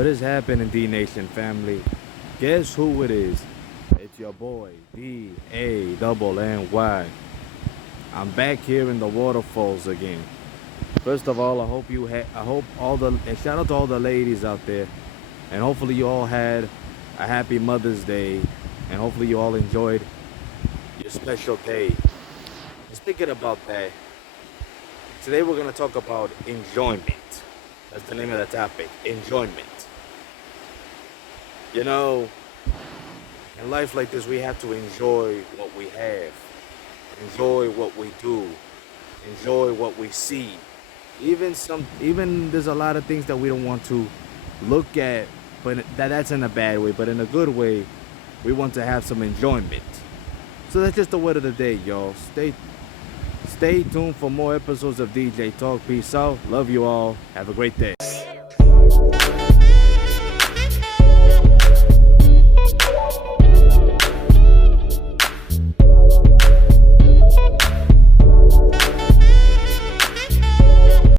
What is happening, D Nation family? Guess who it is? It's your boy DANNY. I'm back here in the Waterfalls again. First of all, I hope all the and shout out to all the ladies out there, and hopefully you all had a happy Mother's Day, and hopefully you all enjoyed your special day. And speaking about that, today we're gonna talk about enjoyment. That's the name of the topic, enjoyment. You know, in life like this, we have to enjoy what we have, enjoy what we do, enjoy what we see. Even there's a lot of things that we don't want to look at, but that's in a bad way. But in a good way, we want to have some enjoyment. So that's just the word of the day, y'all. Stay tuned for more episodes of DJ Talk. Peace out. Love you all. Have a great day.